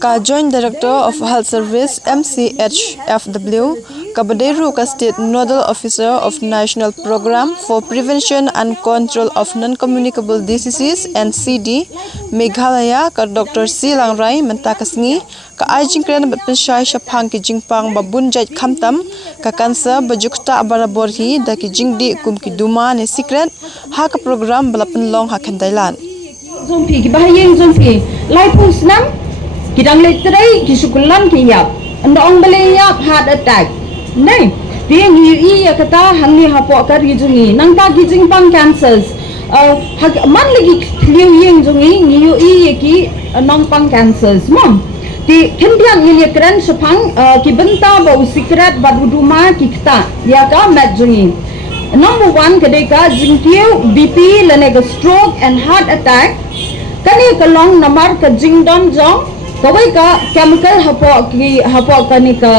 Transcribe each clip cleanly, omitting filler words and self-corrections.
ka Joint Director of Health Service MCHFW, Kabaderu ka State Nodal Officer of National Program for Prevention and Control of Non-Communicable Diseases NCD, Meghalaya ka Dr. Silang Rai mentakasngi ka ajingkren batpensyai syapang ki jingpang babunjat khamtam ka kansa bajukta baraborhi da ki jingdi kum ki duma ne secret ha ka program balapen long ha khandailan zompi ki bahayeng zompi lai pus nam kidang letrai ki sukulan ki yap andong bale yap heart attack nei dia ngi ya kata hangni hapo ka rijungi nang ta ki jingpang cancers man lagi liu yeng jungi ngi ki nong pang cancers mom di kendiang ini keren sepang ki benta bau secret baduduma ki kita ya ka mat jungi number 1 kedeka jingkiu BP lenega stroke and heart attack kani kalong namar ka jingdon jong kawai ka chemical hapo kani ka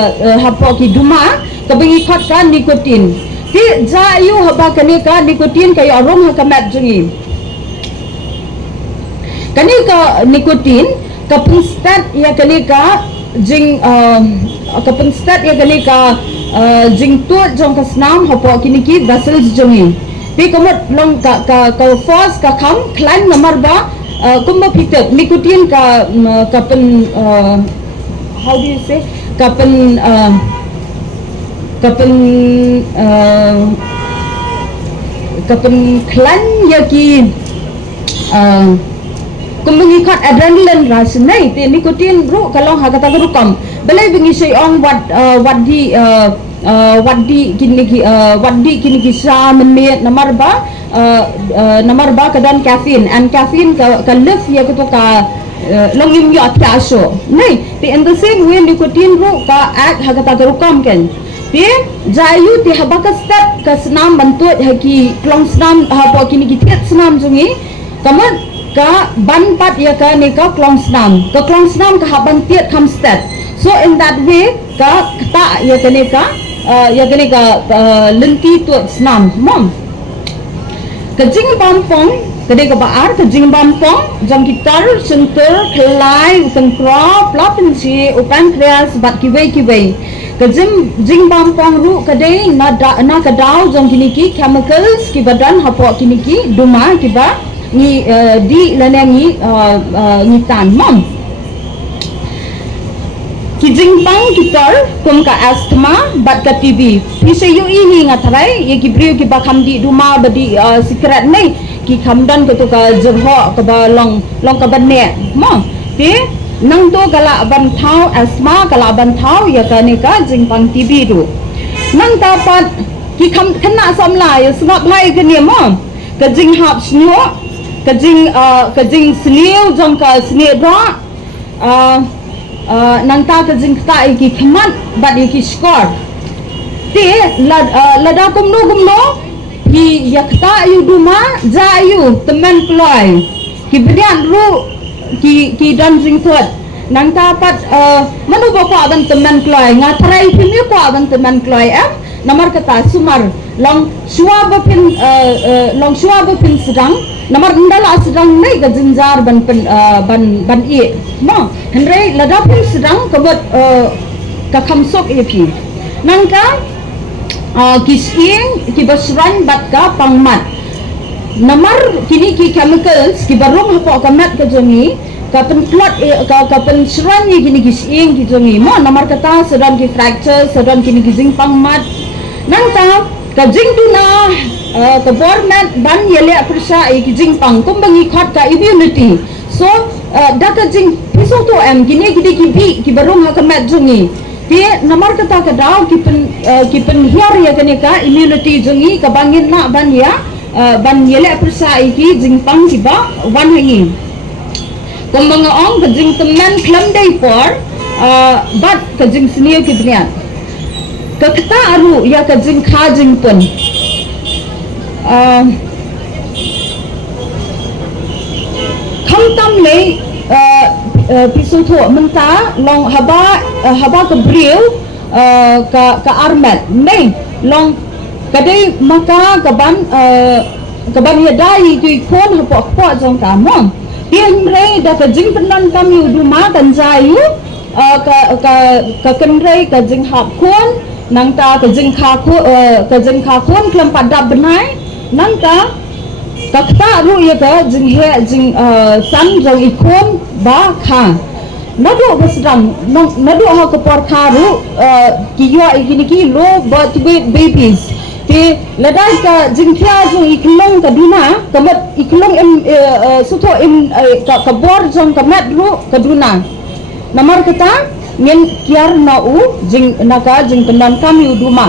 hapo ki duma kabangi khat ka nicotine ti jayu haba kani ka nicotine kay arom ha ka mat jungi kani ka nicotine kapenstat ya kali ka jing kapenstat ya kali ka jing tu jong ka snam hapo kini ki vessels jongi ti komot long ka force ka kham klan namar ba kumba pitek nicotine ka kapen how do you say kapen klan ya ki kumbungi kat adrenaline ras nai te nicotine ru kalau ha kata rukam belai bingi sei ong wadi kini ki sa menit namar ba kadan caffeine and caffeine ka lef ya ko ka long im ya taso nai te in the same way nicotine ru ka at ha kata rukam kan te jayu te habaka step ka snam bantut haki klong snam ha po kini ki tet snam jungi kamat ka ban pat ya ka ni ka klong snam ka haban tiat kam stat so in that way ka ta ya ka lenti tu snam mom ka jing bampong ka de ka baar ka jing bampong jam gitar sentur kelai utang kro plapin si upan kreas bat kiwei ka jing bampong ru ka de na ka daw jam kini ki chemicals ki badan hapo kini ki duma ki ba ni di lanangi ni tan mom kijing bang kitar kum ka asthma bat ka TB pise yu hi ngatrai ye ki brio ki bakam di duma badi secret nei ki khamdan ko to ka jabho ka ba long ka banne mo te nang to kala ban thau asthma kala ban thau ya ka ne ka jing bang TB ru nang ta pat ki kham khana somla ya snap lai ka ne mo ka jing hap snyo kajing snew jong ka snew dra nanta kajing ta ki khaman bat ki score te lada kumno ki yakta yu duma jayu teman kloi ki bedian ru ki dan jing thot nanta pat manu ba ko aban teman kloi ngatrai phimi ko aban teman kloi namar kata sumar long shua ba pin sedang namar ndala sedang nei ga jinjar ban e mo hendrai lada pin sedang kabot ka khamsok epi nangka kising ki basran bat ka pangmat namar kini ki chemicals ki barum hapo kamat ka jongi kapen plot kapen sran ni kini kising ki jongi mo namar kata sedang ki fracture sedang kini ki jing pangmat nangta ka jing tu na ka bormat ban yele persa ki jing pang kumbangi khat ka immunity so da ka jing piso to am kini ki bi ki barum ha ka mat jungi te namar kata ka daw ki pen hiar ya kene ka immunity jungi ka bangin na ban ya ban yele persa ki jing pang ki ba wan hangi kumbang ong ka jing teman klam dai for bat ka jing senior ki bniat kakta aru ya ka jing kha jing pun kham tam le pisu tho menta long haba ka briu ka armat nei long kadai maka kaban ya dai tu kon hapo jong ka mom Tienrei da ka jing penon kami uduma kan jayu ka kenrei ka jing hap kun nang ta ka jing kha kun klam pada benai nang ta kakta ru ya ka jing he jing san jong ikon ba kha nado basram nado ha ka por kha ru ki yo ikini ki low birth weight babies te ladai ka jingkhia jong iklong ka duna kamat iklong em suto em ka bor jong kamat ru ka duna namar kata ngen kiar na u jing naka jing tenan kami uduma